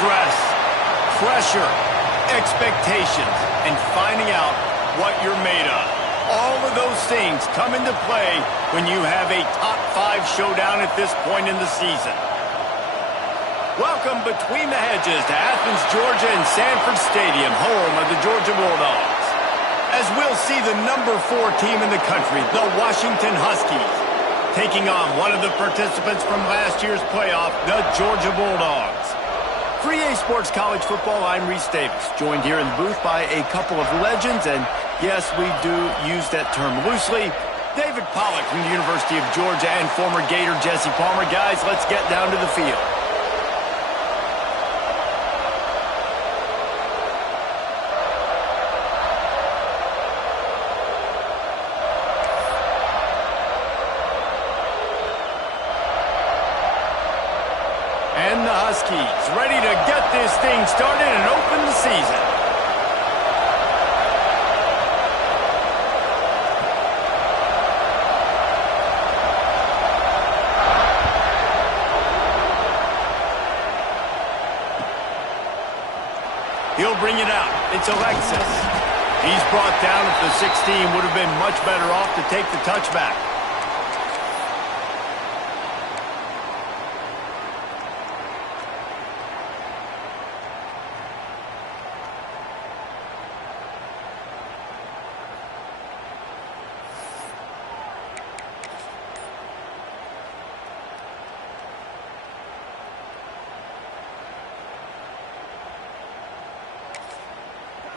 Stress, pressure, expectations, and finding out what you're made of. All of those things come into play when you have a top-5 showdown at this point in the season. Welcome between the hedges to Athens, Georgia and Sanford Stadium, home of the Georgia Bulldogs. As we'll see the number 4 team in the country, the Washington Huskies, taking on one of the participants from last year's playoff, the Georgia Bulldogs. For EA Sports College Football, I'm Reese Davis, joined here in the booth by a couple of legends, and yes, we do use that term loosely. David Pollack from the University of Georgia and former Gator Jesse Palmer. Guys, let's get down to the field. And the Huskies ready to get this thing started and open the season. He'll bring it out. It's Alexis. He's brought down at the 16. Would have been much better off to take the touchback.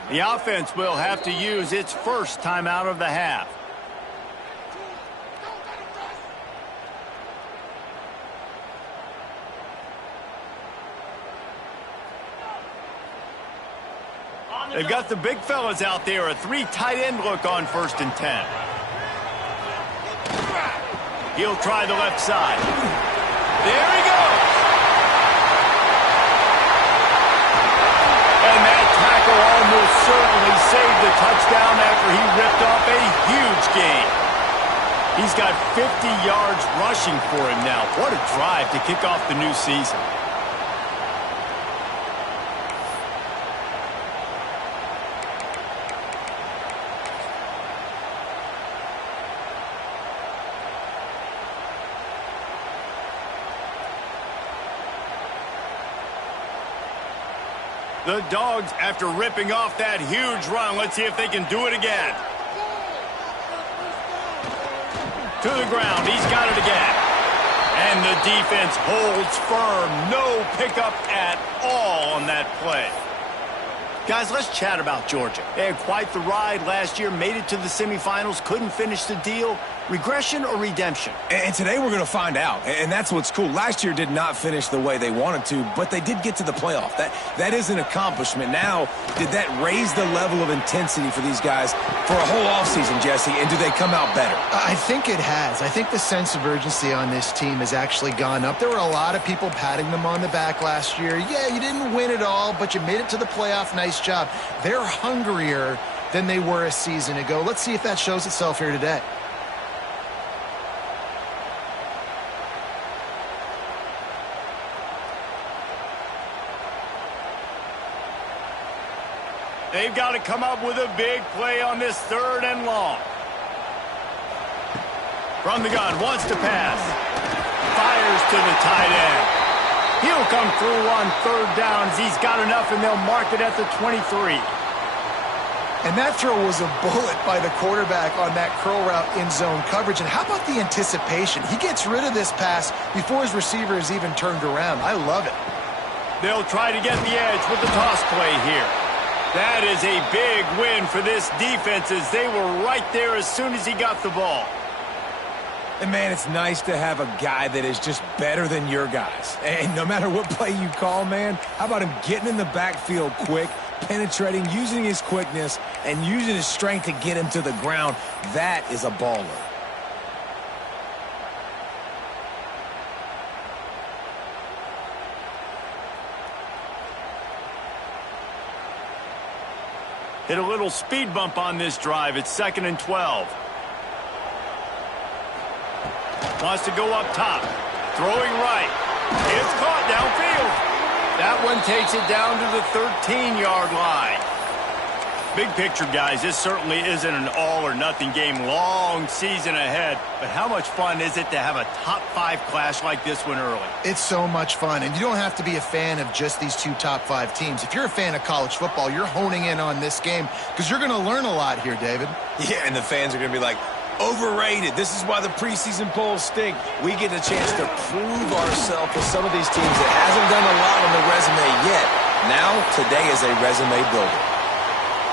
The offense will have to use its first timeout of the half. They've got the big fellas out there, a 3 tight end look on 1st and 10. He'll try the left side. There he goes. And that tackle almost certainly saved the touchdown after he ripped off a huge gain. He's got 50 yards rushing for him now. What a drive to kick off the new season. The Dogs, after ripping off that huge run, let's see if they can do it again. To the ground, he's got it again. And the defense holds firm. No pickup at all on that play. Guys, let's chat about Georgia. They had quite the ride last year, made it to the semifinals, couldn't finish the deal. Regression or redemption? And today we're going to find out, and that's what's cool. Last year did not finish the way they wanted to, but they did get to the playoff. That is an accomplishment. Now, did that raise the level of intensity for these guys for a whole offseason, Jesse, and do they come out better? I think it has. I think the sense of urgency on this team has actually gone up. There were a lot of people patting them on the back last year. Yeah, you didn't win it all, but you made it to the playoff. Nice job. They're hungrier than they were a season ago. Let's see if that shows itself here today. They've got to come up with a big play on this 3rd and long. From the gun, wants to pass. Fires to the tight end. He'll come through on 3rd downs. He's got enough, and they'll mark it at the 23. And that throw was a bullet by the quarterback on that curl route in zone coverage. And how about the anticipation? He gets rid of this pass before his receiver is even turned around. I love it. They'll try to get the edge with the toss play here. That is a big win for this defense as they were right there as soon as he got the ball. And, man, it's nice to have a guy that is just better than your guys. And no matter what play you call, man, how about him getting in the backfield quick, penetrating, using his quickness, and using his strength to get him to the ground? That is a baller. Hit a little speed bump on this drive. It's 2nd and 12. Wants to go up top. Throwing right. It's caught downfield. That one takes it down to the 13-yard line. Big picture, guys, this certainly isn't an all-or-nothing game. Long season ahead. But how much fun is it to have a top-5 clash like this one early? It's so much fun, and you don't have to be a fan of just these two top-5 teams. If you're a fan of college football, you're honing in on this game because you're going to learn a lot here, David. Yeah, and the fans are going to be like, overrated. This is why the preseason polls stink. We get a chance to prove ourselves with some of these teams that hasn't done a lot on the resume yet. Now, today is a resume builder.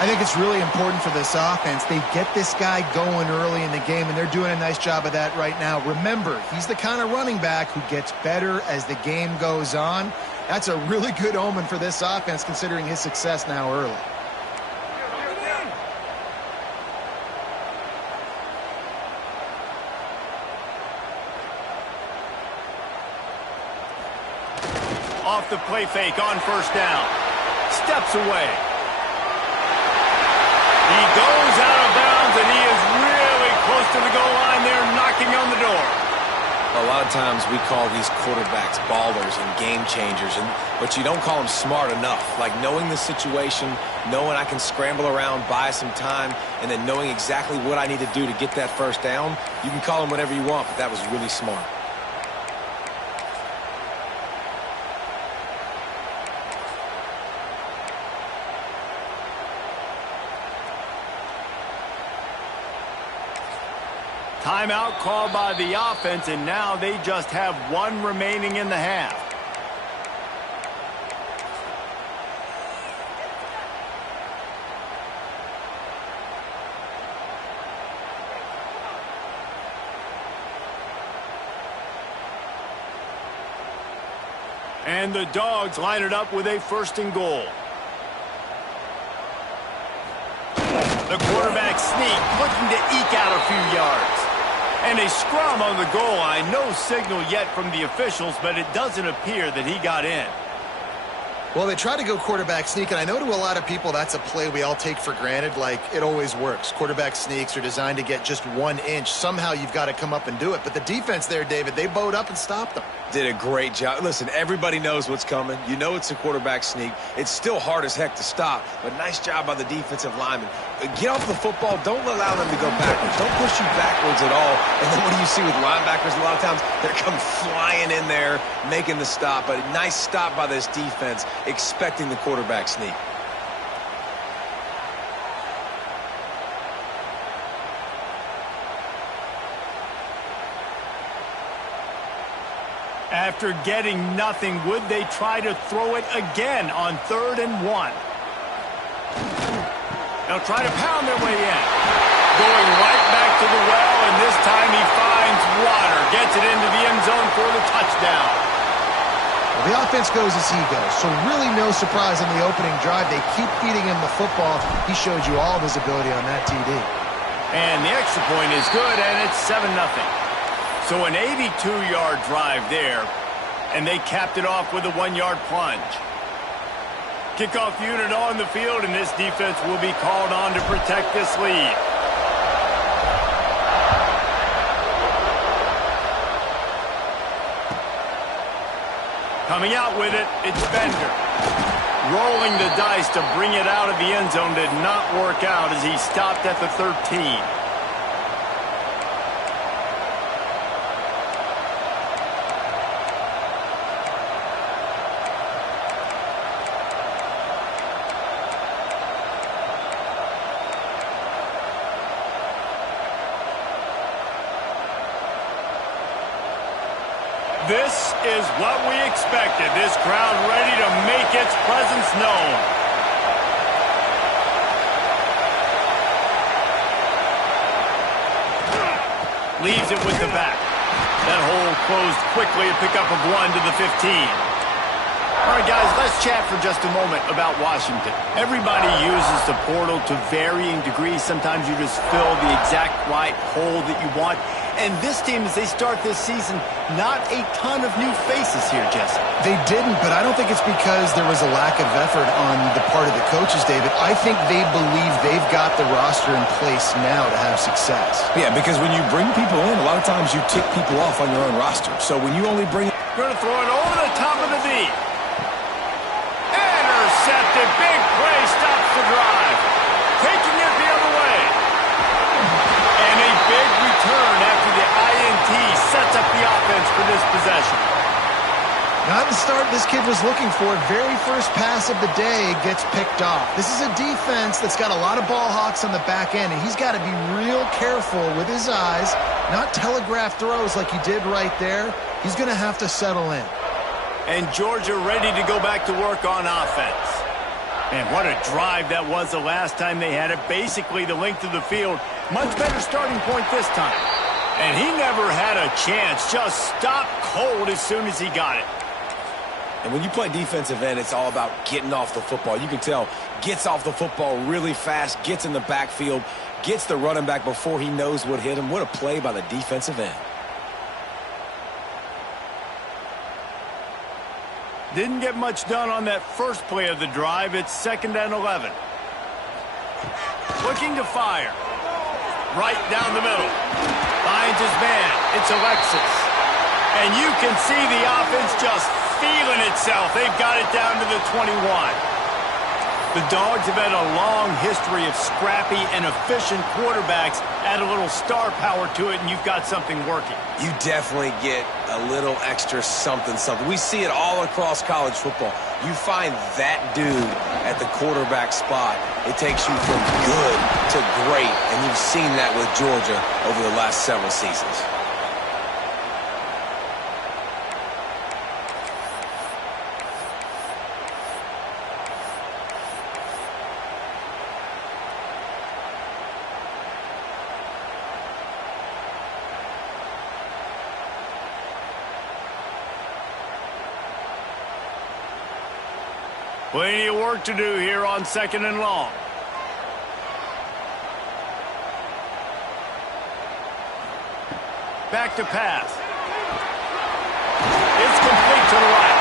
I think it's really important for this offense. They get this guy going early in the game, and they're doing a nice job of that right now. Remember, he's the kind of running back who gets better as the game goes on. That's a really good omen for this offense, considering his success now early. Off the play fake on first down. Steps away. He goes out of bounds, and he is really close to the goal line there, knocking on the door. A lot of times we call these quarterbacks ballers and game changers, but you don't call them smart enough. Like knowing the situation, knowing I can scramble around, buy some time, and then knowing exactly what I need to do to get that first down. You can call them whatever you want, but that was really smart. Timeout called by the offense, and now they just have one remaining in the half. And the Dogs line it up with a 1st and goal. The quarterback sneak, looking to eke out a few yards. And a scrum on the goal line. No signal yet from the officials, but it doesn't appear that he got in. Well, they try to go quarterback sneak, and I know to a lot of people that's a play we all take for granted, like it always works. Quarterback sneaks are designed to get just 1 inch. Somehow you've got to come up and do it. But the defense there, David, they bowed up and stopped them. Did a great job. Listen, everybody knows what's coming. You know it's a quarterback sneak. It's still hard as heck to stop, but nice job by the defensive lineman. Get off the football. Don't allow them to go backwards. Don't push you backwards at all. And then what do you see with linebackers a lot of times? They're come flying in there, making the stop. But a nice stop by this defense, expecting the quarterback sneak. After getting nothing, would they try to throw it again on 3rd and 1? They'll try to pound their way in. Going right back to the well, and this time he finds water. Gets it into the end zone for the touchdown. Well, the offense goes as he goes, so really no surprise on the opening drive. They keep feeding him the football. He showed you all of his ability on that TD. And the extra point is good, and it's 7-0. So an 82-yard drive there, and they capped it off with a 1-yard plunge. Kickoff unit on the field, and this defense will be called on to protect this lead. Coming out with it, it's Bender. Rolling the dice to bring it out of the end zone did not work out as he stopped at the 13. This is what we expected. This crowd ready to make its presence known. Leaves it with the back. That hole closed quickly, a pickup of 1 to the 15. All right, guys, let's chat for just a moment about Washington. Everybody uses the portal to varying degrees. Sometimes you just fill the exact right hole that you want. And this team, as they start this season, not a ton of new faces here, Jesse. They didn't, but I don't think it's because there was a lack of effort on the part of the coaches, David. I think they believe they've got the roster in place now to have success. Yeah, because when you bring people in, a lot of times you tick people off on your own roster. So when you only bring... Going to throw it over the top of the D. play stops the drive. Taking it the other way. And a big return after the INT sets up the offense for this possession. Not the start this kid was looking for. Very first pass of the day gets picked off. This is a defense that's got a lot of ball hawks on the back end, and he's got to be real careful with his eyes, not telegraph throws like he did right there. He's going to have to settle in. And Georgia ready to go back to work on offense. And what a drive that was the last time they had it. Basically the length of the field. Much better starting point this time. And he never had a chance. Just stopped cold as soon as he got it. And when you play defensive end, it's all about getting off the football. You can tell, gets off the football really fast, gets in the backfield, gets the running back before he knows what hit him. What a play by the defensive end. Didn't get much done on that first play of the drive. It's 2nd and 11. Looking to fire. Right down the middle. Finds his man. It's Alexis. And you can see the offense just feeling itself. They've got it down to the 21. The Dogs have had a long history of scrappy and efficient quarterbacks. Add a little star power to it, and you've got something working. You definitely get a little extra something. We see it all across college football. You find that dude at the quarterback spot, it takes you from good to great, and you've seen that with Georgia over the last several seasons. Plenty of work to do here on 2nd and long. Back to pass. It's complete to the right.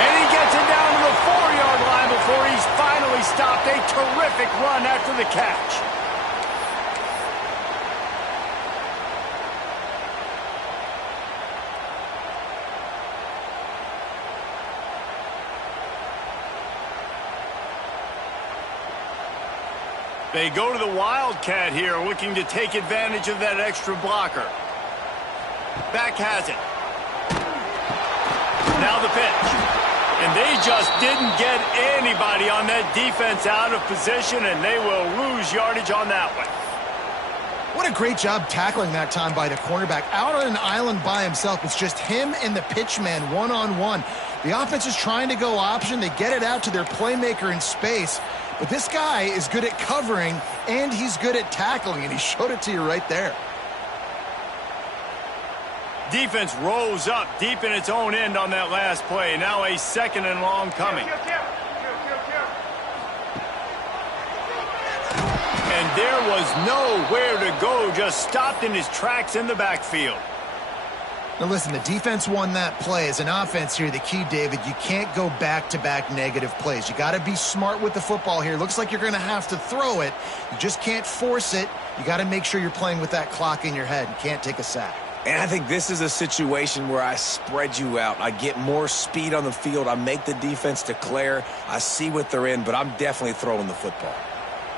And he gets it down to the 4-yard line before he's finally stopped. A terrific run after the catch. They go to the Wildcat here, looking to take advantage of that extra blocker. Back has it. Now the pitch. And they just didn't get anybody on that defense out of position, and they will lose yardage on that one. What a great job tackling that time by the cornerback. Out on an island by himself. It's just him and the pitch man one-on-one. The offense is trying to go option. They get it out to their playmaker in space. But this guy is good at covering, and he's good at tackling, and he showed it to you right there. Defense rose up deep in its own end on that last play. Now a 2nd and long coming. And there was nowhere to go, just stopped in his tracks in the backfield. Now listen, the defense won that play. As an offense here, the key, David, you can't go back-to-back negative plays. You got to be smart with the football here. Looks like you're going to have to throw it. You just can't force it. You got to make sure you're playing with that clock in your head. You can't take a sack. And I think this is a situation where I spread you out. I get more speed on the field. I make the defense declare. I see what they're in, but I'm definitely throwing the football.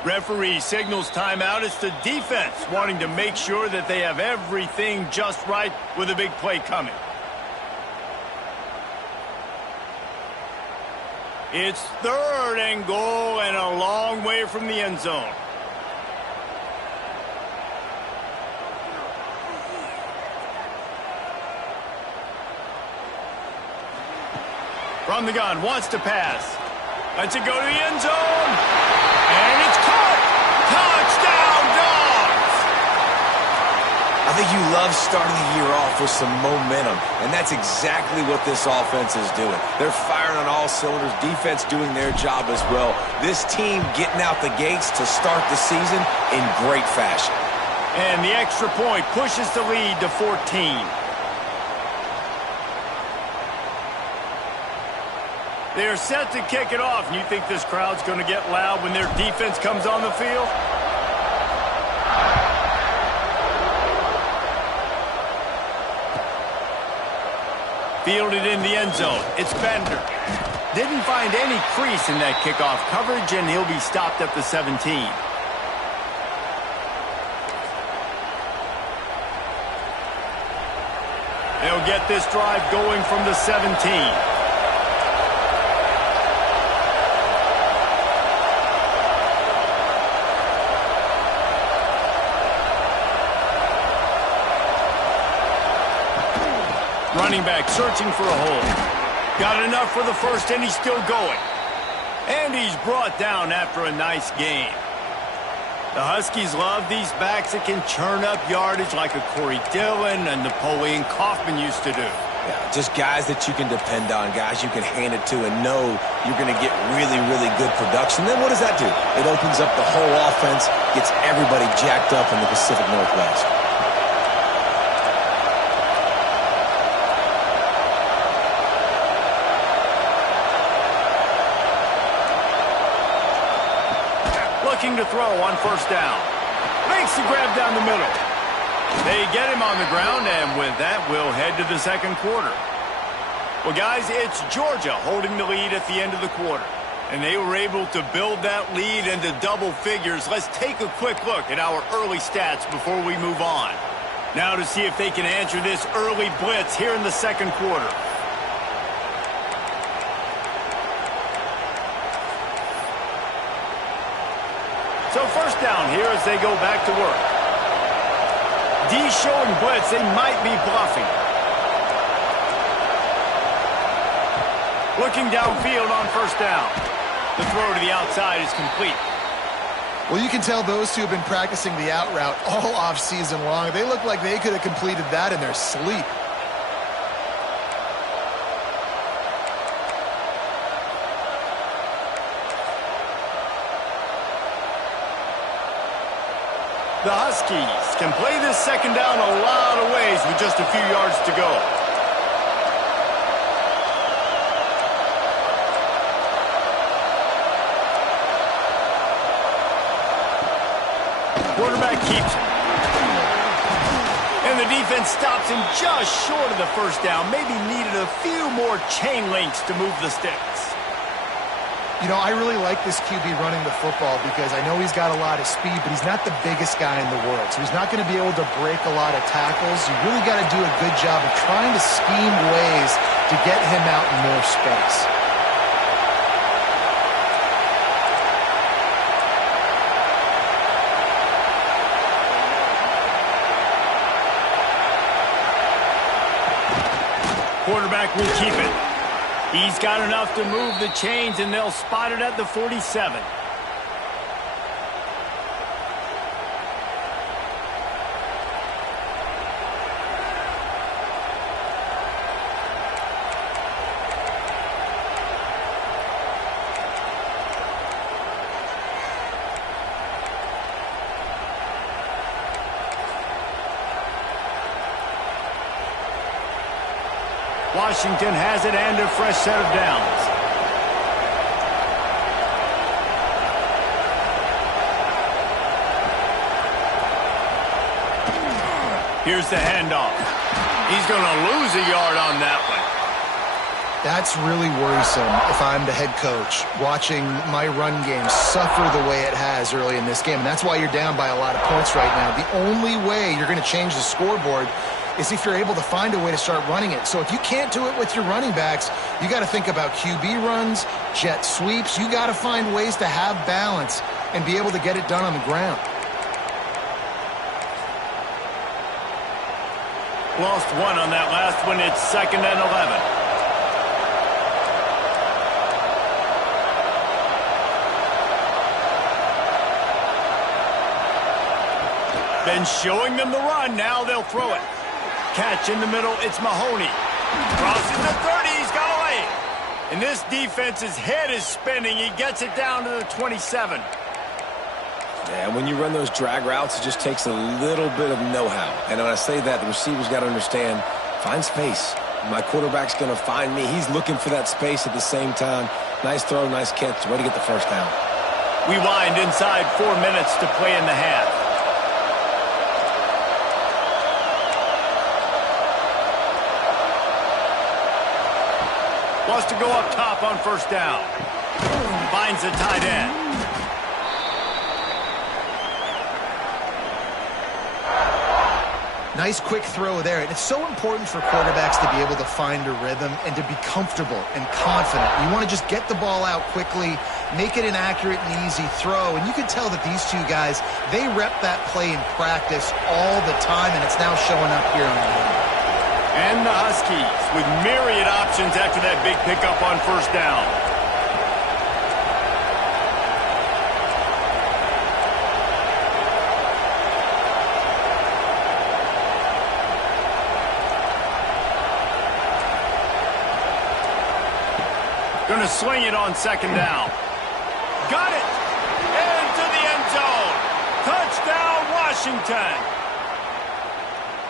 Referee signals timeout. It's the defense wanting to make sure that they have everything just right with a big play coming. It's 3rd and goal and a long way from the end zone. From the gun, wants to pass. Lets it go to the end zone. And it's caught. Touchdown, Dogs! I think you love starting the year off with some momentum, and that's exactly what this offense is doing. They're firing on all cylinders, defense doing their job as well. This team getting out the gates to start the season in great fashion. And the extra point pushes the lead to 14. They're set to kick it off, and you think this crowd's going to get loud when their defense comes on the field? Fielded in the end zone. It's Bender. Didn't find any crease in that kickoff coverage, and he'll be stopped at the 17. They'll get this drive going from the 17. Running back searching for a hole. Got enough for the first, and he's still going. And he's brought down after a nice gain. The Huskies love these backs that can churn up yardage like a Corey Dillon and Napoleon Kaufman used to do. Yeah, just guys that you can depend on, guys you can hand it to and know you're going to get really, really good production. Then what does that do? It opens up the whole offense, gets everybody jacked up in the Pacific Northwest. Looking to throw on first down. Makes the grab down the middle. They get him on the ground, and with that, we'll head to the second quarter. Well, guys, it's Georgia holding the lead at the end of the quarter. And they were able to build that lead into double figures. Let's take a quick look at our early stats before we move on. Now to see if they can answer this early blitz here in the second quarter. So first down here as they go back to work. D showing blitz. They might be bluffing. Looking downfield on first down. The throw to the outside is complete. Well, you can tell those two have been practicing the out route all off-season long. They look like they could have completed that in their sleep. The Huskies can play this second down a lot of ways with just a few yards to go. Quarterback keeps it. And the defense stops him just short of the first down. Maybe needed a few more chain links to move the sticks. You know, I really like this QB running the football because I know he's got a lot of speed, but he's not the biggest guy in the world. So he's not going to be able to break a lot of tackles. You really got to do a good job of trying to scheme ways to get him out in more space. Quarterback will keep it. He's got enough to move the chains, and they'll spot it at the 47. Washington has it and a fresh set of downs. Here's the handoff. He's going to lose a yard on that one. That's really worrisome if I'm the head coach, watching my run game suffer the way it has early in this game. And that's why you're down by a lot of points right now. The only way you're going to change the scoreboard is if you're able to find a way to start running it. So if you can't do it with your running backs, you got to think about QB runs, jet sweeps. You got to find ways to have balance and be able to get it done on the ground. Lost one on that last one. It's 2nd and 11. Been showing them the run. Now they'll throw it. Catch in the middle. It's Mahoney. Crosses the 30. He's got away. And this defense's head is spinning. He gets it down to the 27. Yeah, when you run those drag routes, it just takes a little bit of know-how. And when I say that, the receiver's got to understand, find space. My quarterback's going to find me. He's looking for that space at the same time. Nice throw, nice catch. Way to get the first down. We wind inside 4 minutes to play in the half. wants to go up top on first down. Finds the tight end. Nice quick throw there. And it's so important for quarterbacks to be able to find a rhythm and to be comfortable and confident. You want to just get the ball out quickly, make it an accurate and easy throw. And you can tell that these two guys, they rep that play in practice all the time, and it's now showing up here on the game. And the Huskies with myriad options after that big pickup on first down. Going to swing it on second down. Got it! Into the end zone. Touchdown, Washington.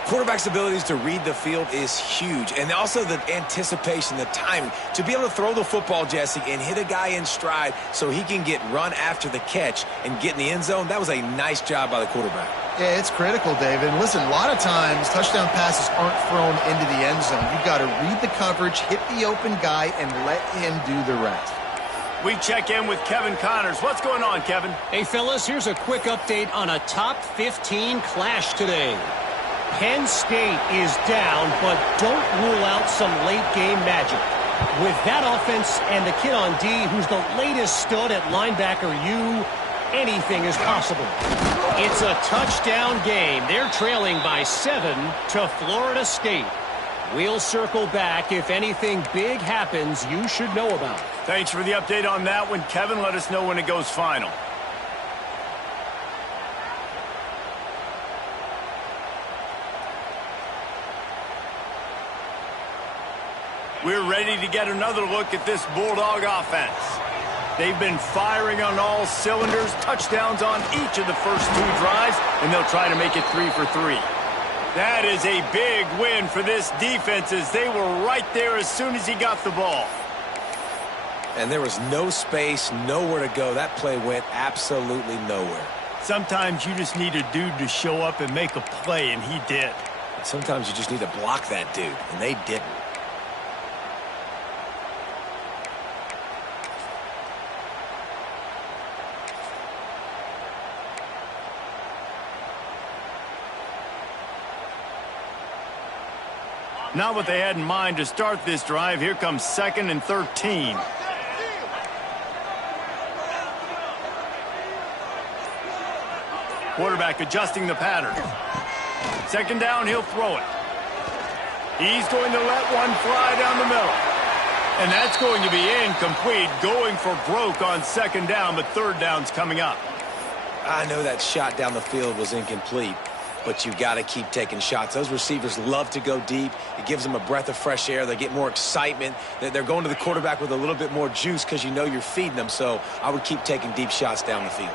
Quarterback's abilities to read the field is huge, and also the anticipation, the timing. To be able to throw the football, Jesse, and hit a guy in stride so he can get run after the catch and get in the end zone, that was a nice job by the quarterback. Yeah, it's critical, David. And listen, a lot of times touchdown passes aren't thrown into the end zone. You've got to read the coverage, hit the open guy, and let him do the rest. We check in with Kevin Connors. What's going on, Kevin? Hey, fellas, here's a quick update on a top 15 clash today. Penn State is down, but don't rule out some late-game magic. With that offense and the kid on D, who's the latest stud at linebacker U, anything is possible. It's a touchdown game. They're trailing by 7 to Florida State. We'll circle back if anything big happens you should know about. Thanks for the update on that one, Kevin. Let us know when it goes final. We're ready to get another look at this Bulldog offense. They've been firing on all cylinders, touchdowns on each of the first 2 drives, and they'll try to make it 3 for 3. That is a big win for this defense as they were right there as soon as he got the ball. And there was no space, nowhere to go. That play went absolutely nowhere. Sometimes you just need a dude to show up and make a play, and he did. Sometimes you just need to block that dude, and they didn't. Not what they had in mind to start this drive. Here comes 2nd and 13. Quarterback adjusting the pattern. 2nd down, he'll throw it. He's going to let one fly down the middle. And that's going to be incomplete, going for broke on 2nd down, but 3rd down's coming up. I know that shot down the field was incomplete, but you got to keep taking shots. Those receivers love to go deep. It gives them a breath of fresh air. They get more excitement. They're going to the quarterback with a little bit more juice because you know you're feeding them. So I would keep taking deep shots down the field.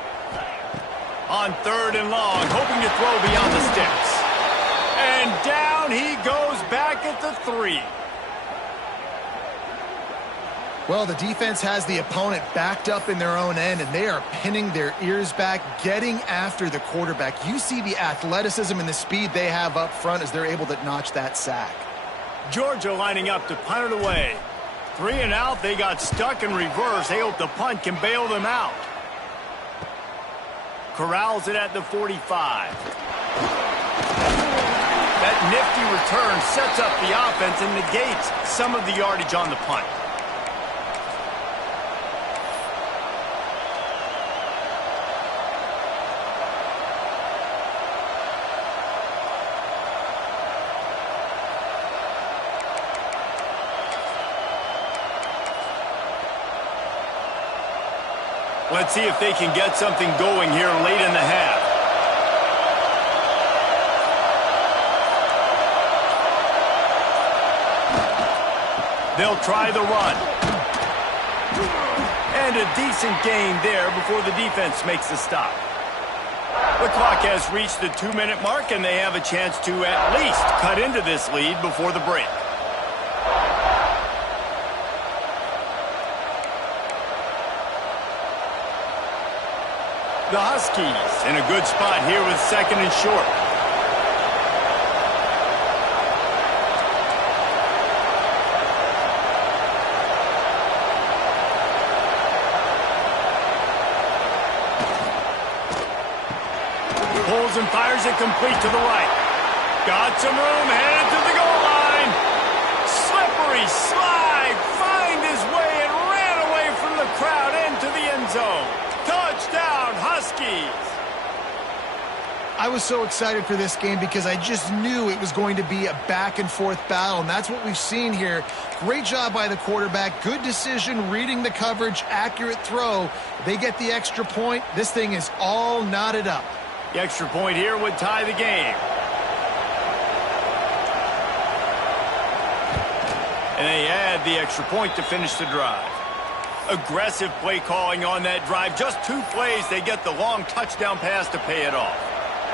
On 3rd and long, hoping to throw beyond the sticks. And down he goes back at the 3. Well, the defense has the opponent backed up in their own end, and they are pinning their ears back, getting after the quarterback. You see the athleticism and the speed they have up front as they're able to notch that sack. Georgia lining up to punt it away. 3 and out, they got stuck in reverse. They hope the punt can bail them out. Corrals it at the 45. That nifty return sets up the offense and negates some of the yardage on the punt. Let's see if they can get something going here late in the half. They'll try the run. And a decent gain there before the defense makes the stop. The clock has reached the 2-minute mark, and they have a chance to at least cut into this lead before the break. The Huskies in a good spot here with 2nd and short. throws and fires it complete to the right. Got some room, headed to the goal line. Slippery slide, find his way and ran away from the crowd into the end zone. Touchdown, Huskies. I was so excited for this game because I just knew it was going to be a back-and-forth battle, and that's what we've seen here. Great job by the quarterback. Good decision, reading the coverage, accurate throw. They get the extra point. This thing is all knotted up. The extra point here would tie the game. And they add the extra point to finish the drive. Aggressive play calling on that drive. Just 2 plays, they get the long touchdown pass to pay it off.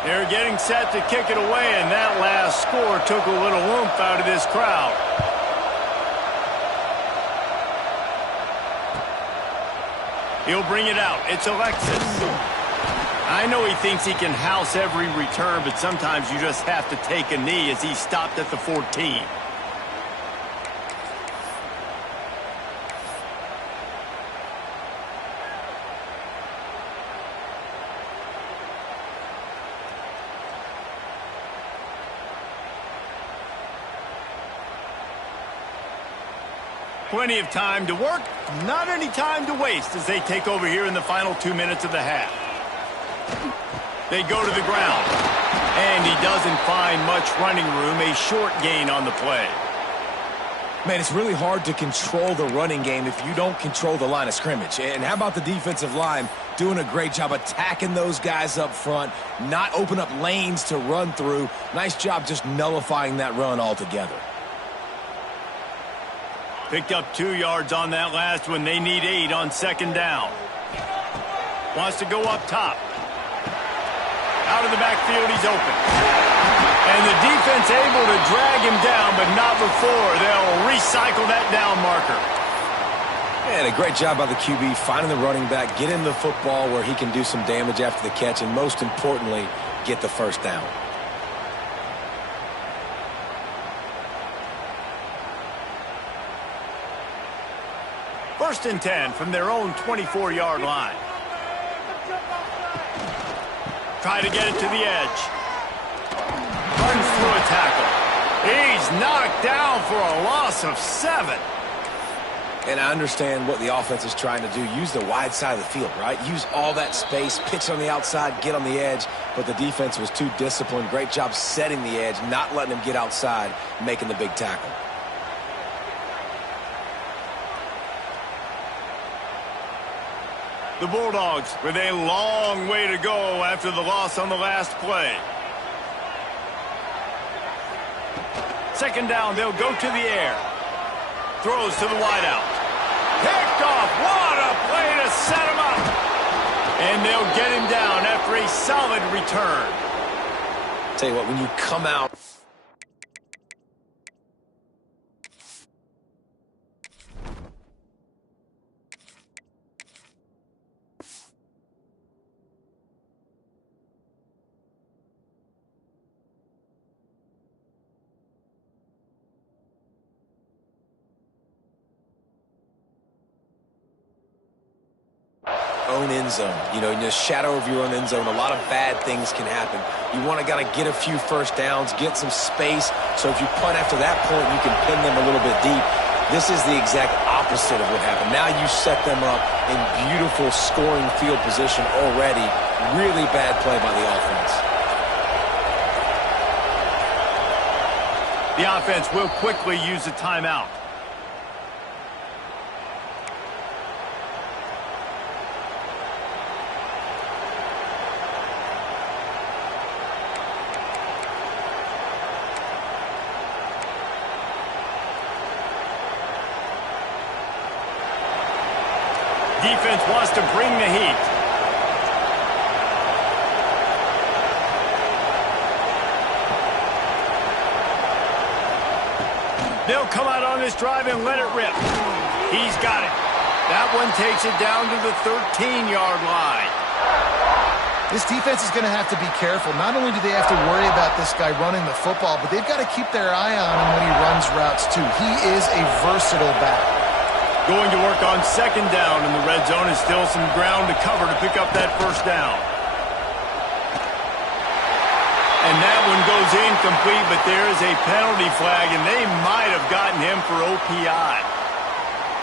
They're getting set to kick it away, and that last score took a little oomph out of this crowd. He'll bring it out. It's Alexis. I know he thinks he can house every return, but sometimes you just have to take a knee as he stopped at the 14. Plenty of time to work, not any time to waste as they take over here in the final 2 minutes of the half. They go to the ground, and he doesn't find much running room, a short gain on the play. Man, it's really hard to control the running game if you don't control the line of scrimmage. And how about the defensive line doing a great job attacking those guys up front, not open up lanes to run through. Nice job just nullifying that run altogether. Picked up 2 yards on that last one. They need 8 on second down. Wants to go up top. Out of the backfield, he's open. And the defense able to drag him down, but not before. They'll recycle that down marker. And a great job by the QB finding the running back, get him the football where he can do some damage after the catch, and most importantly, get the first down. First and 10 from their own 24-yard line. Try to get it to the edge. Runs through a tackle. He's knocked down for a loss of 7. And I understand what the offense is trying to do. Use the wide side of the field, right? Use all that space, pitch on the outside, get on the edge. But the defense was too disciplined. Great job setting the edge, not letting him get outside, making the big tackle. The Bulldogs with a long way to go after the loss on the last play. Second down, they'll go to the air. Throws to the wideout. Picked off. What a play to set him up. And they'll get him down after a solid return. Tell you what, when you come out... own end zone. You know, in the shadow of your own end zone, a lot of bad things can happen. You want to gotta get a few first downs, get some space, so if you punt after that point, you can pin them a little bit deep. This is the exact opposite of what happened. Now you set them up in beautiful scoring field position already. Really bad play by the offense. The offense will quickly use a timeout. Defense wants to bring the heat. They'll come out on this drive and let it rip. He's got it. That one takes it down to the 13-yard line. This defense is going to have to be careful. Not only do they have to worry about this guy running the football, but they've got to keep their eye on him when he runs routes too. He is a versatile back. Going to work on second down in the red zone, and still some ground to cover to pick up that first down. goes incomplete, but there is a penalty flag, and they might have gotten him for OPI.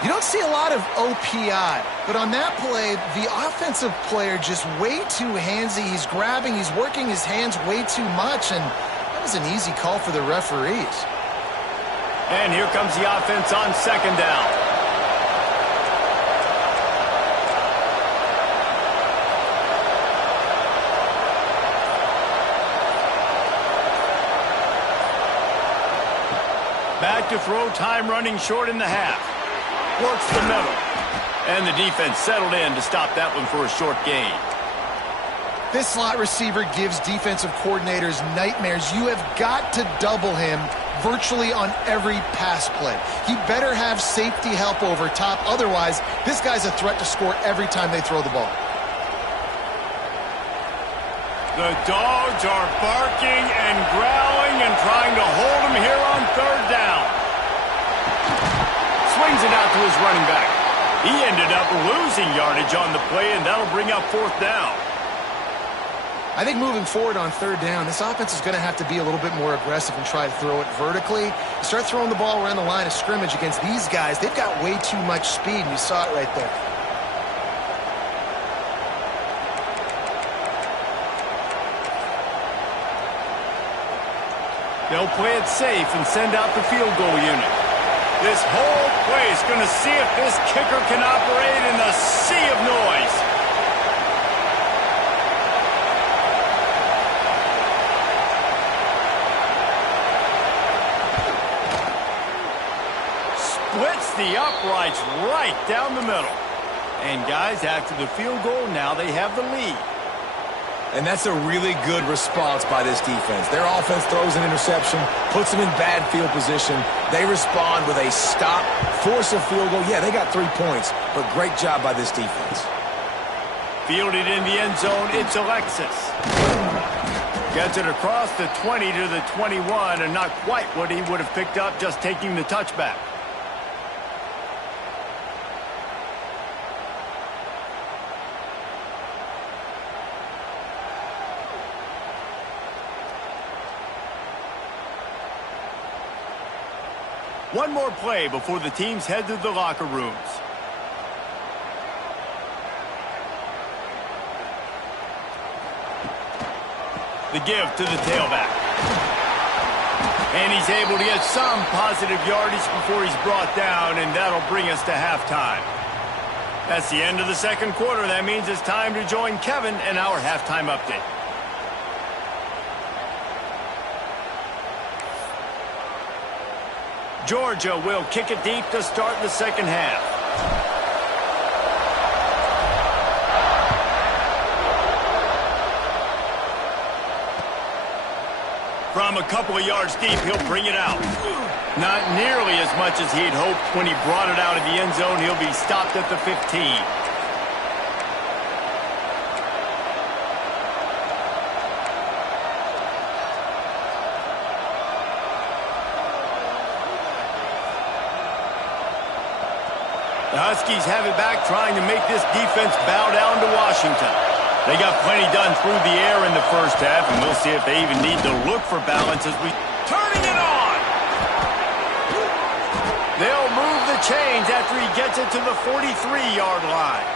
You don't see a lot of OPI, but on that play, the offensive player just way too handsy. He's grabbing, he's working his hands way too much, and that was an easy call for the referees. And here comes the offense on second down. Back to throw, time running short in the half. Works the middle. And the defense settled in to stop that one for a short gain. This slot receiver gives defensive coordinators nightmares. You have got to double him virtually on every pass play. He better have safety help over top. Otherwise, this guy's a threat to score every time they throw the ball. The Dogs are barking and growling and trying to hold him here on third down. Swings it out to his running back. He ended up losing yardage on the play, and that'll bring up fourth down. I think moving forward on third down, this offense is going to have to be a little bit more aggressive and try to throw it vertically. You start throwing the ball around the line of scrimmage against these guys, they've got way too much speed, and you saw it right there. They'll play it safe and send out the field goal unit. This whole play is going to see if this kicker can operate in the sea of noise. Splits the uprights right down the middle. And guys, after the field goal, now they have the lead. And that's a really good response by this defense. Their offense throws an interception, puts them in bad field position. They respond with a stop, force a field goal. Yeah, they got 3 points, but great job by this defense. Fielded in the end zone, it's Alexis. Gets it across the 20 to the 21, and not quite what he would have picked up just taking the touchback. One more play before the teams head to the locker rooms. The give to the tailback. And he's able to get some positive yardage before he's brought down, and that'll bring us to halftime. That's the end of the second quarter. That means it's time to join Kevin in our halftime update. Georgia will kick it deep to start the second half. From a couple of yards deep, he'll bring it out. Not nearly as much as he'd hoped when he brought it out of the end zone. He'll be stopped at the 15. The Huskies have it back, trying to make this defense bow down to Washington. They got plenty done through the air in the first half, and we'll see if they even need to look for balance as we... Turning it on! They'll move the chains after he gets it to the 43-yard line.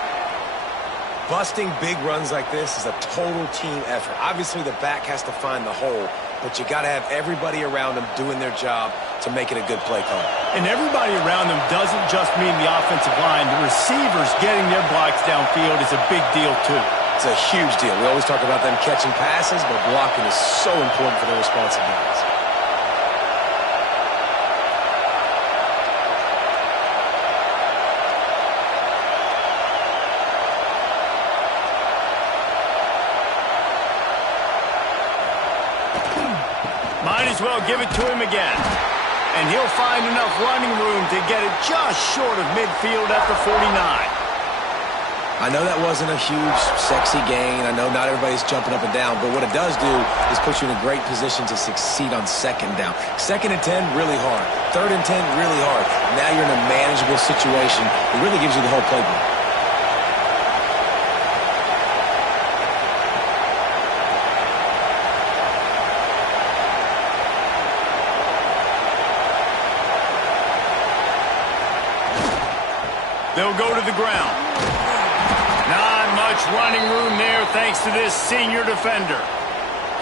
Busting big runs like this is a total team effort. Obviously, the back has to find the hole, but you got to have everybody around them doing their job to make it a good play call. And everybody around them doesn't just mean the offensive line. The receivers getting their blocks downfield is a big deal, too. It's a huge deal. We always talk about them catching passes, but blocking is so important for their responsibilities. Might as well give it to him again. And he'll find enough running room to get it just short of midfield at the 49. I know that wasn't a huge, sexy gain. I know not everybody's jumping up and down, but what it does do is put you in a great position to succeed on second down. Second and 10, really hard. Third and 10, really hard. Now you're in a manageable situation. It really gives you the whole playbook. They'll go to the ground. Not much running room there thanks to this senior defender.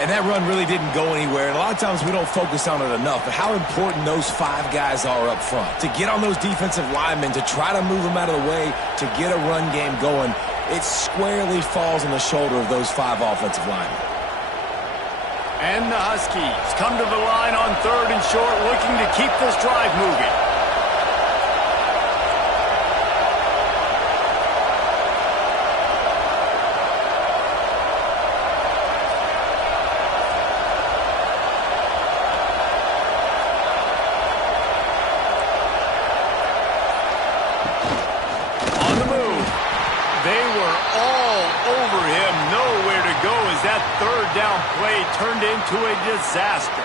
And that run really didn't go anywhere. And a lot of times we don't focus on it enough, but how important those 5 guys are up front. To get on those defensive linemen, to try to move them out of the way, to get a run game going, it squarely falls on the shoulder of those 5 offensive linemen. And the Huskies come to the line on 3rd and short, looking to keep this drive moving. That 3rd down play turned into a disaster.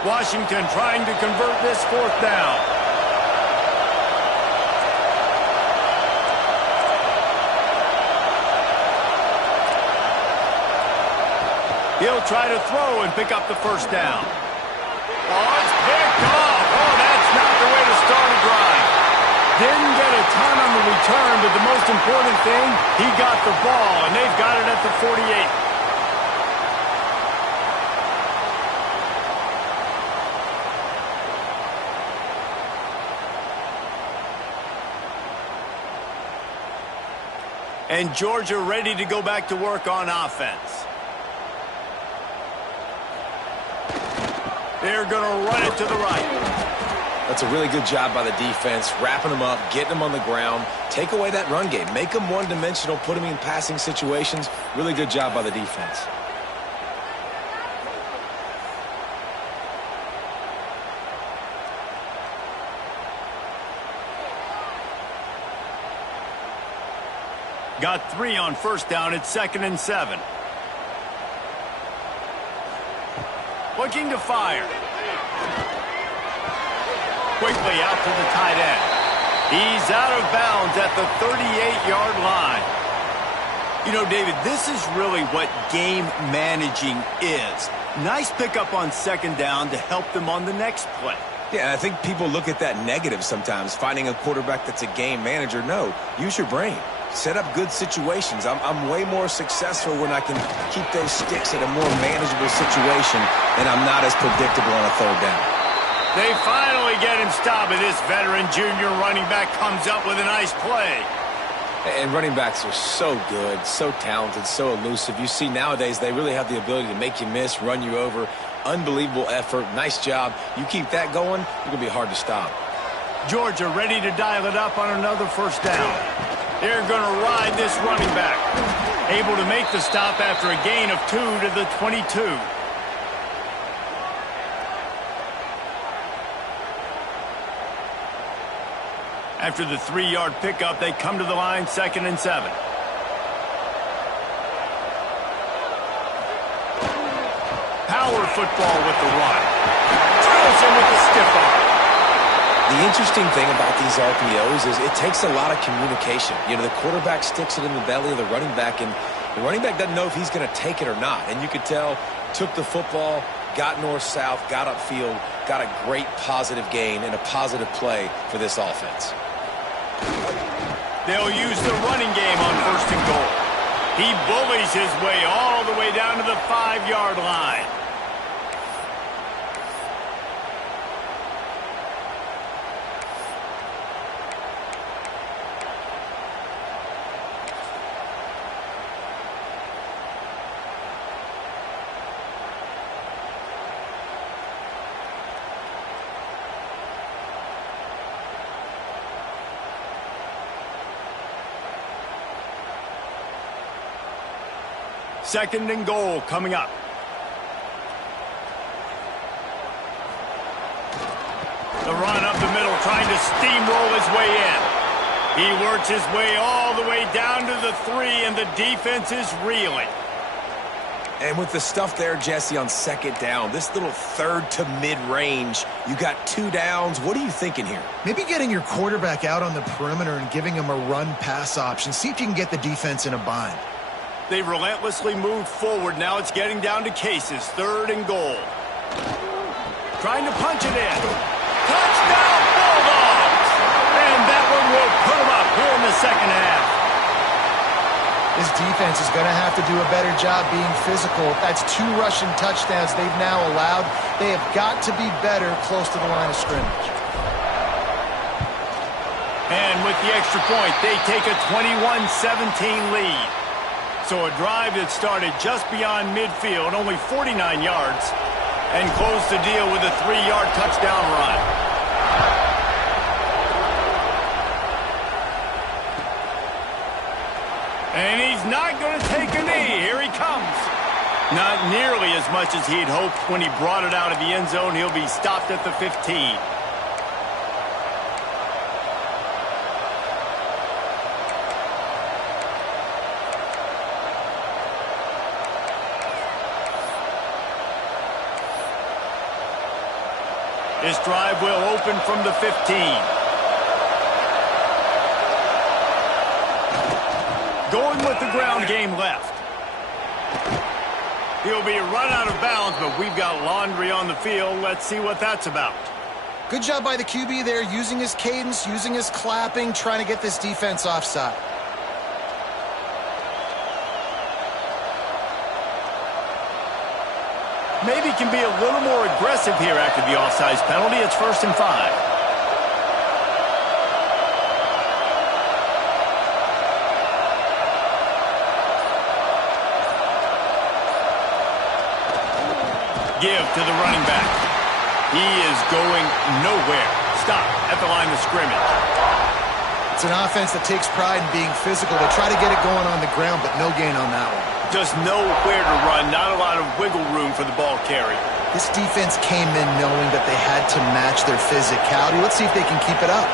Washington trying to convert this 4th down. He'll try to throw and pick up the 1st down. Oh, it's picked off. Oh, that's not the way to start a drive. Didn't get a ton on the return, but the most important thing, he got the ball, and they've got it at the 48. And Georgia ready to go back to work on offense. They're going to run it to the right. That's a really good job by the defense, wrapping them up, getting them on the ground. Take away that run game. Make them one-dimensional, put them in passing situations. Really good job by the defense. Got 3 on 1st down. It's 2nd and 7. Looking to fire. Quickly out to the tight end. He's out of bounds at the 38-yard line. You know, David, this is really what game managing is. Nice pickup on 2nd down to help them on the next play. Yeah, I think people look at that negative sometimes, finding a quarterback that's a game manager. No, use your brain. Set up good situations. I'm way more successful when I can keep those sticks at a more manageable situation, and I'm not as predictable on a 3rd down. They finally get him stopped, and this veteran junior running back comes up with a nice play. And running backs are so good, so talented, so elusive. You see nowadays they really have the ability to make you miss, run you over. Unbelievable effort. Nice job. You keep that going, you're going to be hard to stop. Georgia ready to dial it up on another 1st down. They're going to ride this running back. Able to make the stop after a gain of 2 to the 22. After the 3-yard pickup, they come to the line 2nd and 7. Power football with the run. Drills him with the stiff arm. The interesting thing about these RPOs is it takes a lot of communication. You know, the quarterback sticks it in the belly of the running back, and the running back doesn't know if he's going to take it or not. And you could tell, took the football, got north-south, got upfield, got a great positive gain and a positive play for this offense. They'll use the running game on 1st and goal. He bullies his way all the way down to the 5-yard line. Second and goal coming up. The run up the middle, trying to steamroll his way in. He works his way all the way down to the 3, and the defense is reeling. And with the stuff there, Jesse, on second down, this little third to mid-range, you got 2 downs. What are you thinking here? Maybe getting your quarterback out on the perimeter and giving him a run-pass option. See if you can get the defense in a bind. They've relentlessly moved forward. Now it's getting down to Cases. 3rd and goal. Trying to punch it in. Touchdown, Bulldogs! And that one will put them up here in the second half. This defense is going to have to do a better job being physical. That's 2 rushing touchdowns they've now allowed. They have got to be better close to the line of scrimmage. And with the extra point, they take a 21-17 lead. So a drive that started just beyond midfield, only 49 yards, and closed the deal with a 3-yard touchdown run. And he's not going to take a knee. Here he comes. Not nearly as much as he'd hoped when he brought it out of the end zone. He'll be stopped at the 15. This drive will open from the 15. Going with the ground game left. He'll be run out of bounds, but we've got laundry on the field. Let's see what that's about. Good job by the QB there, using his cadence, using his clapping, trying to get this defense offside. Maybe can be a little more aggressive here after the offsides penalty. It's 1st and 5. Give to the running back. He is going nowhere. Stop at the line of scrimmage. It's an offense that takes pride in being physical. They try to get it going on the ground, but no gain on that one. Just nowhere to run. Not a lot of wiggle room for the ball carrier. This defense came in knowing that they had to match their physicality. Let's see if they can keep it up.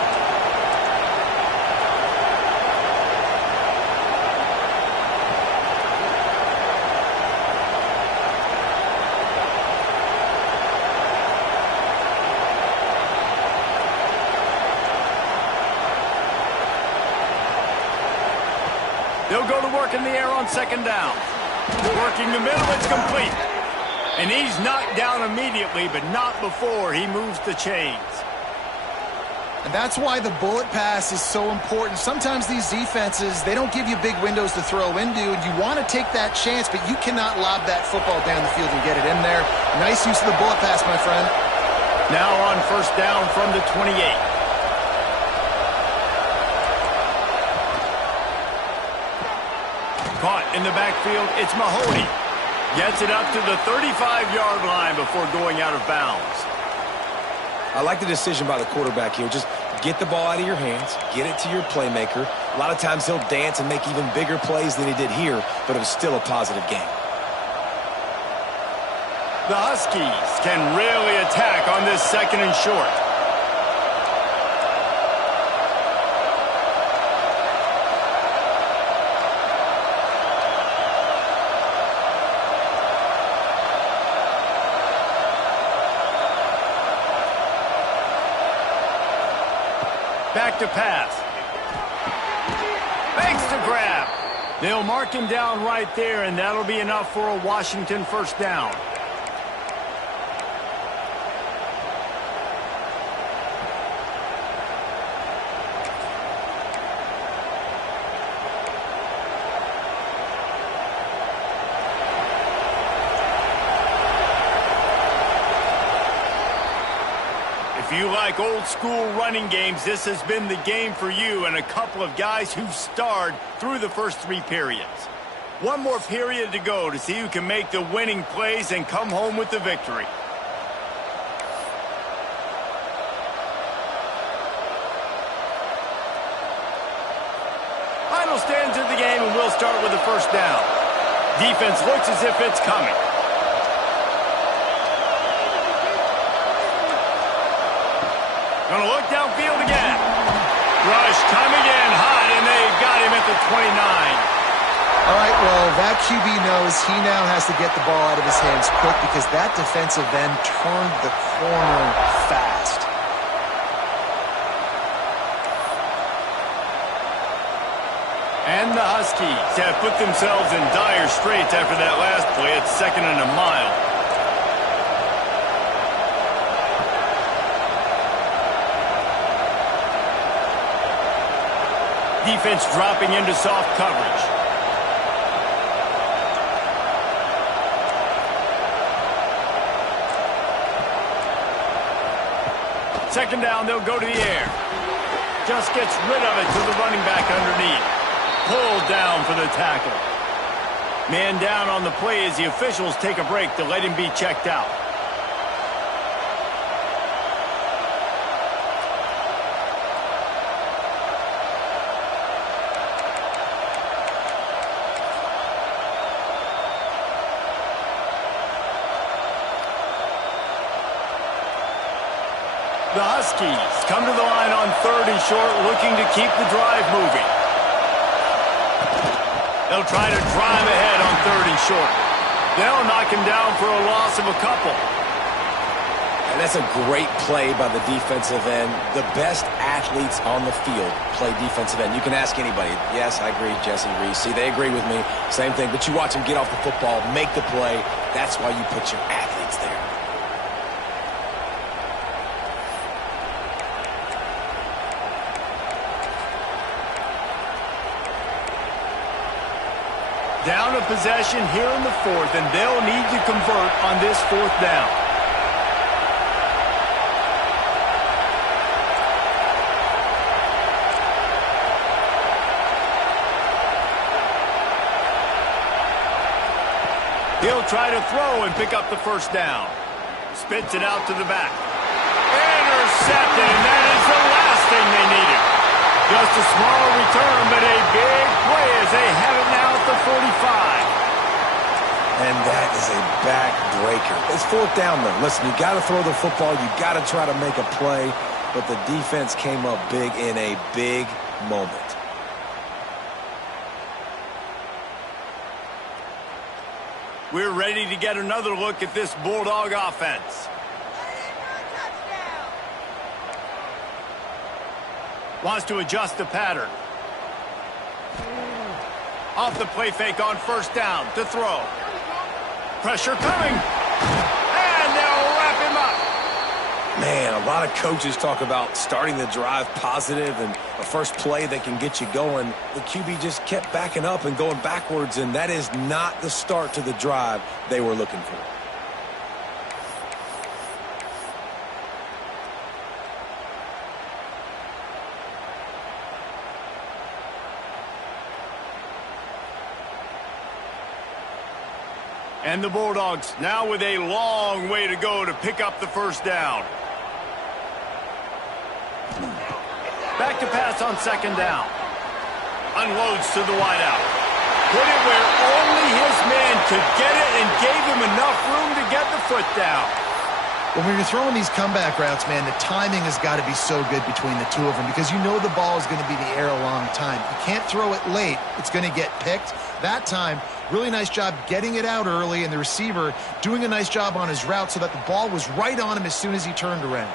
They'll go to work in the air on second down. Working the middle, it's complete. And he's knocked down immediately, but not before he moves the chains. And that's why the bullet pass is so important. Sometimes these defenses, they don't give you big windows to throw into, and you want to take that chance, but you cannot lob that football down the field and get it in there. Nice use of the bullet pass, my friend. Now on first down from the 28. Caught in the backfield, it's Mahoney. Gets it up to the 35-yard line before going out of bounds. I like the decision by the quarterback here. Just get the ball out of your hands, get it to your playmaker. A lot of times he'll dance and make even bigger plays than he did here, but it was still a positive game. The Huskies can really attack on this 2nd and short. Back to pass. Makes the grab. They'll mark him down right there, and that'll be enough for a Washington first down. If you like old-school running games, this has been the game for you and a couple of guys who've starred through the first 3 periods. One more period to go to see who can make the winning plays and come home with the victory. Final stands of the game, and we'll start with the first down. Defense looks as if it's coming. Gonna look downfield again. Rush coming in hot, and they got him at the 29. All right, well, that QB knows he now has to get the ball out of his hands quick because that defensive end turned the corner fast. And the Huskies have put themselves in dire straits after that last play. It's 2nd and a mile. Defense dropping into soft coverage. Second down, they'll go to the air. Just gets rid of it to the running back underneath. Pulled down for the tackle. Man down on the play as the officials take a break to let him be checked out. The Huskies come to the line on 3rd and short, looking to keep the drive moving. They'll try to drive ahead on 3rd and short. They'll knock him down for a loss of a couple. And that's a great play by the defensive end. The best athletes on the field play defensive end. You can ask anybody. Yes, I agree, Jesse Reese. See, they agree with me. Same thing. But you watch them get off the football, make the play. That's why you put your athletes there. Down a possession here in the 4th, and they'll need to convert on this 4th down. He'll try to throw and pick up the 1st down. Spits it out to the back. Intercepted, and that is the last thing they needed. Just a small return, but a big play as they have it now at the 45. And that is a backbreaker. It's 4th down, though. Listen, you got to throw the football. You got to try to make a play. But the defense came up big in a big moment. We're ready to get another look at this Bulldog offense. Wants to adjust the pattern. Off the play fake on 1st down to throw. Pressure coming. And they'll wrap him up. Man, a lot of coaches talk about starting the drive positive and a first play that can get you going. The QB just kept backing up and going backwards, and that is not the start to the drive they were looking for. And the Bulldogs now with a long way to go to pick up the 1st down. Back to pass on 2nd down. Unloads to the wideout. Put it where only his man could get it and gave him enough room to get the foot down. When you're throwing these comeback routes, man, the timing has got to be so good between the two of them because you know the ball is going to be in the air a long time. You can't throw it late. It's going to get picked. That time, really nice job getting it out early, and the receiver doing a nice job on his route so that the ball was right on him as soon as he turned around.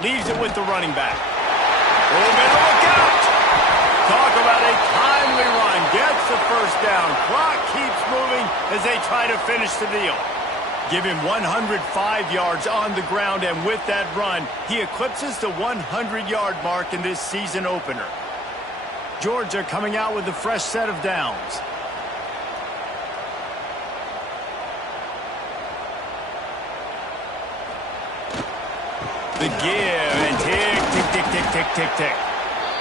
Leaves it with the running back. Oh, better look out! Talk about a timely run. Gets the 1st down. Clock keeps moving as they try to finish the deal. Give him 105 yards on the ground, and with that run, he eclipses the 100-yard mark in this season opener. Georgia coming out with a fresh set of downs. The give and tick, tick, tick, tick, tick, tick, tick.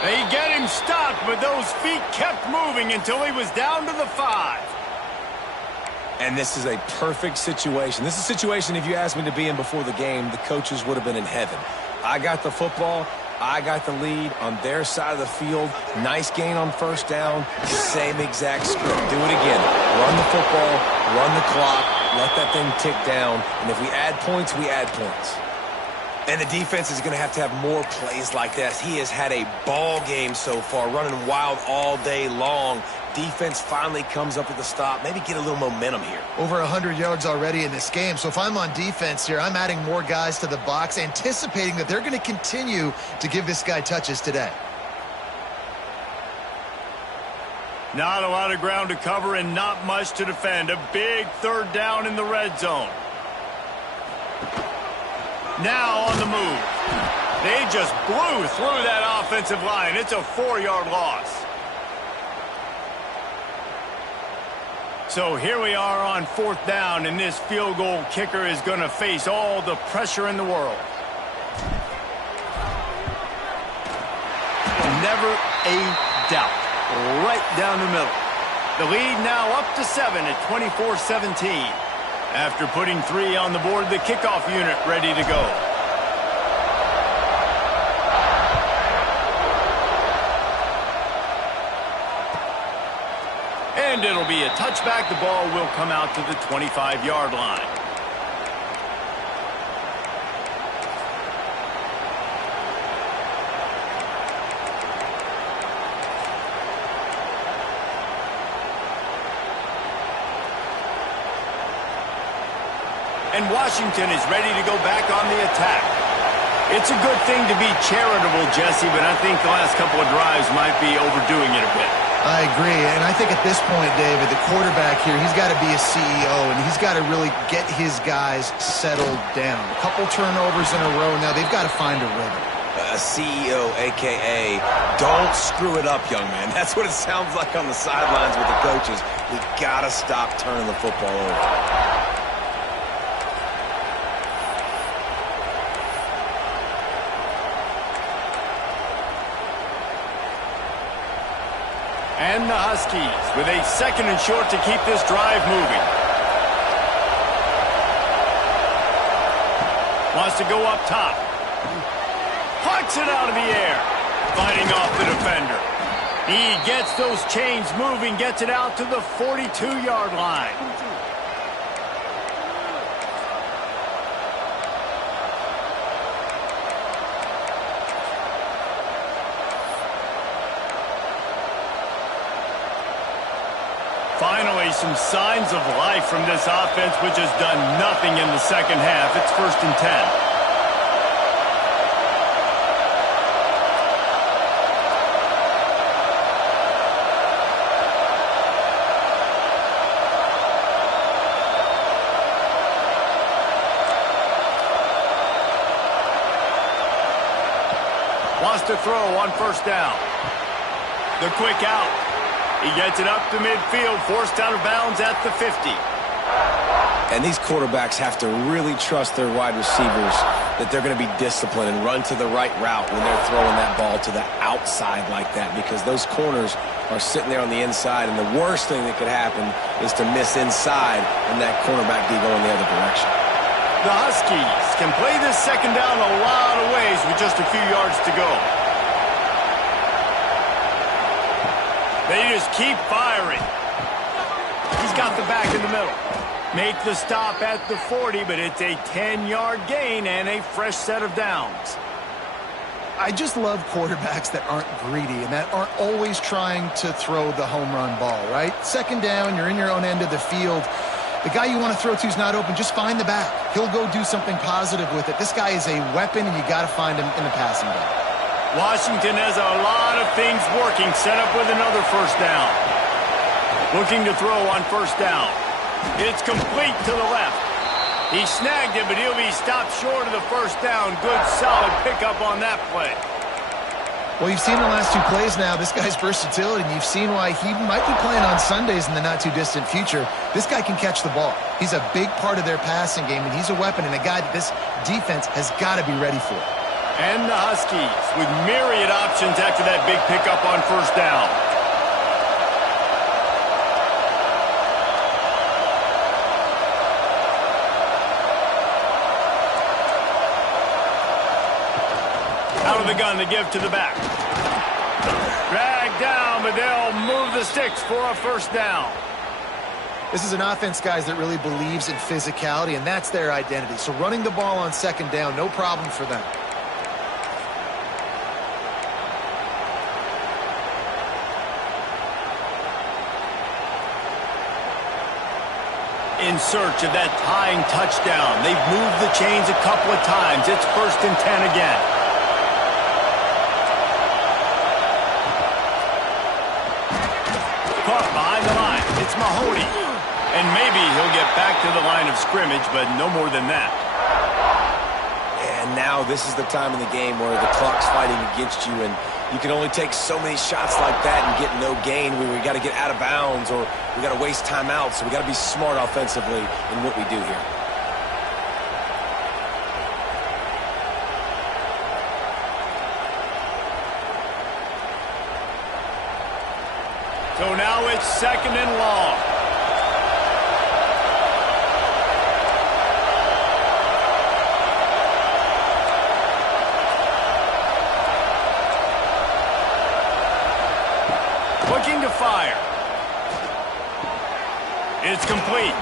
They get him stopped, but those feet kept moving until he was down to the 5. And this is a perfect situation. This is a situation, if you asked me to be in before the game, the coaches would have been in heaven. I got the football. I got the lead on their side of the field. Nice gain on first down. Same exact script. Do it again. Run the football, run the clock, let that thing tick down. And if we add points, we add points. And the defense is going to have more plays like this. He has had a ball game so far, running wild all day long. Defense finally comes up with a stop. Maybe get a little momentum here. Over 100 yards already in this game. So if I'm on defense here, I'm adding more guys to the box, anticipating that they're going to continue to give this guy touches today. Not a lot of ground to cover and not much to defend. A big third down in the red zone. Now on the move. They just blew through that offensive line. It's a 4-yard loss. So here we are on fourth down, and this field goal kicker is going to face all the pressure in the world. Never a doubt. Right down the middle. The lead now up to 7 at 24-17. After putting 3 on the board, the kickoff unit ready to go. And it'll be a touchback. The ball will come out to the 25-yard line. And Washington is ready to go back on the attack. It's a good thing to be charitable, Jesse, but I think the last couple of drives might be overdoing it a bit. I agree, and I think at this point, David, the quarterback here, he's got to be a CEO, and he's got to really get his guys settled down. A couple turnovers in a row now. They've got to find a rhythm. A CEO, a.k.a. don't screw it up, young man. That's what it sounds like on the sidelines with the coaches. We got to stop turning the football over. And the Huskies with a 2nd and short to keep this drive moving. Wants to go up top. Pucks it out of the air. Fighting off the defender. He gets those chains moving, gets it out to the 42-yard line. Finally, some signs of life from this offense, which has done nothing in the second half. It's 1st and 10. Wants to throw on 1st down. The quick out. He gets it up to midfield, forced out of bounds at the 50. And these quarterbacks have to really trust their wide receivers that they're going to be disciplined and run to the right route when they're throwing that ball to the outside like that, because those corners are sitting there on the inside, and the worst thing that could happen is to miss inside and that cornerback be going the other direction. The Huskies can play this 2nd down a lot of ways with just a few yards to go. They just keep firing. He's got the back in the middle. Make the stop at the 40, but it's a 10-yard gain and a fresh set of downs. I just love quarterbacks that aren't greedy and that aren't always trying to throw the home run ball, right? 2nd down, you're in your own end of the field. The guy you want to throw to is not open. Just find the back. He'll go do something positive with it. This guy is a weapon, and you got to find him in the passing game. Washington has a lot of things working, set up with another 1st down. Looking to throw on 1st down. It's complete to the left. He snagged it, but he'll be stopped short of the 1st down. Good, solid pickup on that play. Well, you've seen the last 2 plays now. This guy's versatility, and you've seen why he might be playing on Sundays in the not-too-distant future. This guy can catch the ball. He's a big part of their passing game, and he's a weapon and a guy that this defense has got to be ready for. And the Huskies with myriad options after that big pickup on 1st down. Out of the gun to give to the back. Dragged down, but they'll move the sticks for a first down. This is an offense, guys, that really believes in physicality, and that's their identity. So running the ball on second down, no problem for them. In search of that tying touchdown. They've moved the chains a couple of times. It's 1st and 10 again. Caught behind the line. It's Mahoney. And maybe he'll get back to the line of scrimmage, but no more than that. And now this is the time in the game where the clock's fighting against you, and you can only take so many shots like that and get no gain. We got to get out of bounds, or we got to waste timeouts. So we got to be smart offensively in what we do here. So now it's 2nd and long. Looking to fire. It's complete.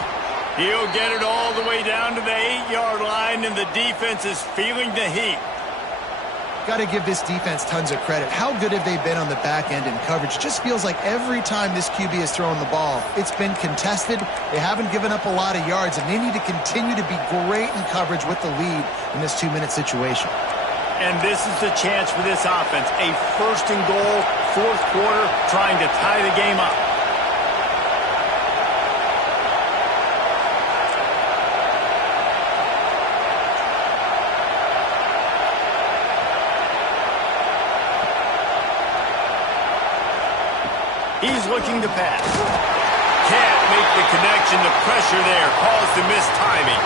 He'll get it all the way down to the 8-yard line, and the defense is feeling the heat. Got to give this defense tons of credit. How good have they been on the back end in coverage? Just feels like every time this QB has thrown the ball, it's been contested. They haven't given up a lot of yards, and they need to continue to be great in coverage with the lead in this 2-minute situation. And this is the chance for this offense. A 1st and goal, 4th quarter, trying to tie the game up. He's looking to pass. Can't make the connection. The pressure there caused the missed timing.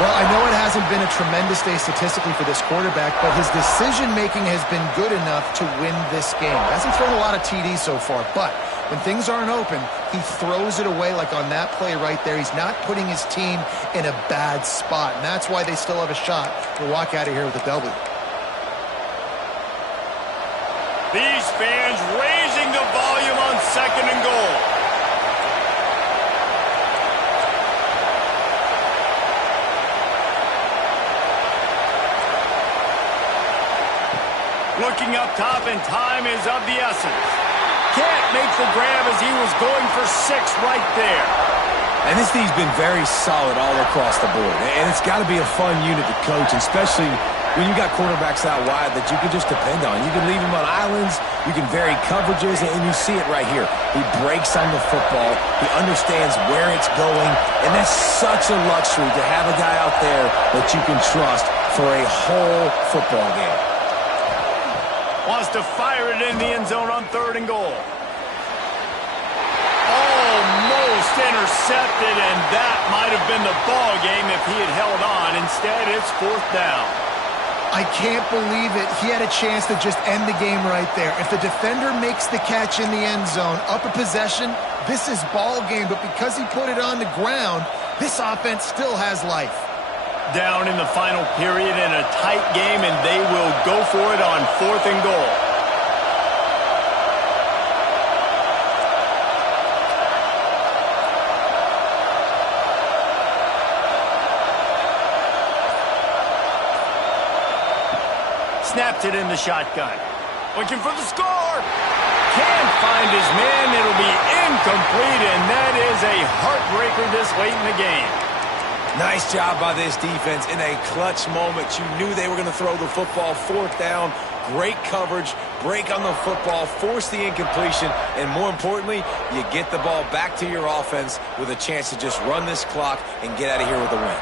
Well, I know it hasn't been a tremendous day statistically for this quarterback, but his decision-making has been good enough to win this game. Hasn't thrown a lot of TDs so far, but when things aren't open, he throws it away like on that play right there. He's not putting his team in a bad spot, and that's why they still have a shot to walk out of here with a W. These fans raising the volume on 2nd and goal. Looking up top, and time is of the essence. Can't make the grab as he was going for 6 right there. And this team's been very solid all across the board. And it's got to be a fun unit to coach, especially when you got quarterbacks out wide that you can just depend on. You can leave them on islands, you can vary coverages, and you see it right here. He breaks on the football, he understands where it's going, and that's such a luxury to have a guy out there that you can trust for a whole football game. Wants to fire it in the end zone on 3rd and goal. Almost intercepted, and that might have been the ball game if he had held on. Instead, it's 4th down. I can't believe it. He had a chance to just end the game right there. If the defender makes the catch in the end zone, up a possession, this is ball game. But because he put it on the ground, this offense still has life. Down in the final period in a tight game, and they will go for it on 4th and goal. Snaps it in the shotgun. Looking for the score. Can't find his man. It'll be incomplete, and that is a heartbreaker this late in the game. Nice job by this defense in a clutch moment. You knew they were going to throw the football. 4th down, great coverage, break on the football, force the incompletion, and more importantly, you get the ball back to your offense with a chance to just run this clock and get out of here with a win.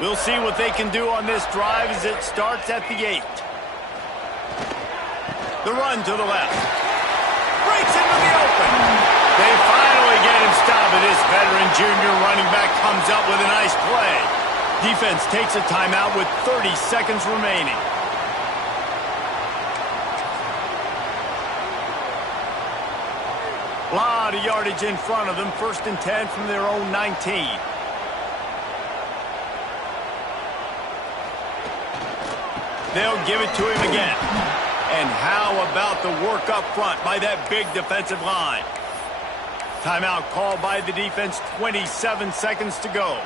We'll see what they can do on this drive as it starts at the 8. The run to the left. Breaks into the open. They finally get him stopped, but this veteran junior running back comes up with a nice play. Defense takes a timeout with 30 seconds remaining. A lot of yardage in front of them. 1st and 10 from their own 19. They'll give it to him again. And how about the work up front by that big defensive line? Timeout called by the defense, 27 seconds to go.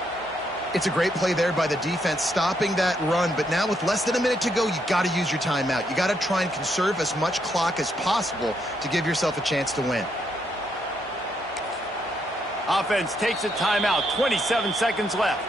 It's a great play there by the defense, stopping that run. But now with less than a minute to go, you got to use your timeout. You got to try and conserve as much clock as possible to give yourself a chance to win. Offense takes a timeout, 27 seconds left.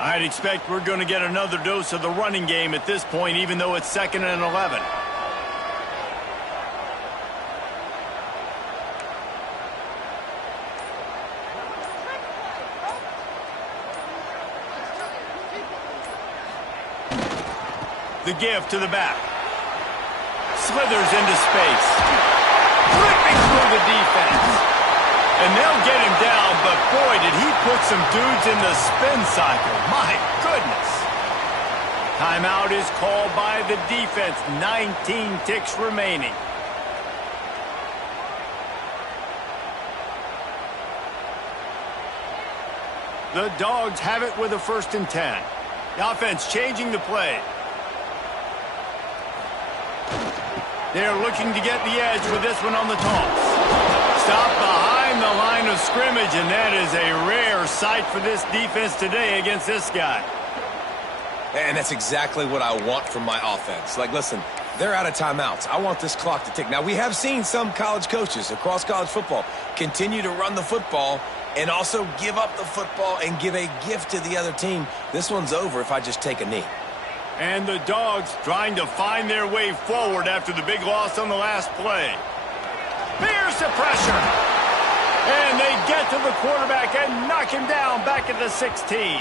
I'd expect we're going to get another dose of the running game at this point, even though it's 2nd and 11. The give to the back. Slithers into space. Ripping through the defense. And they'll get him down, but boy, did he put some dudes in the spin cycle. My goodness. Timeout is called by the defense. 19 ticks remaining. The Dogs have it with a 1st and 10. The offense changing the play. They're looking to get the edge with this one on the toss. Stop behind the line of scrimmage, and that is a rare sight for this defense today against this guy. And that's exactly what I want from my offense. Like, listen, they're out of timeouts. I want this clock to tick. Now, we have seen some college coaches across college football continue to run the football and also give up the football and give a gift to the other team. This one's over if I just take a knee. And the Dogs trying to find their way forward after the big loss on the last play. Here's the pressure. And they get to the quarterback and knock him down back at the 16.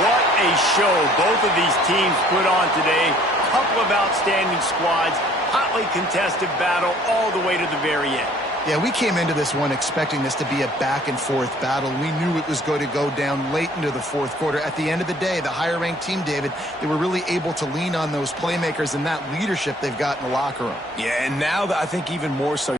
What a show both of these teams put on today. Couple of outstanding squads, hotly contested battle all the way to the very end. Yeah, we came into this one expecting this to be a back-and-forth battle. We knew it was going to go down late into the 4th quarter. At the end of the day, the higher-ranked team, David, they were really able to lean on those playmakers and that leadership they've got in the locker room. Yeah, and now I think even more so.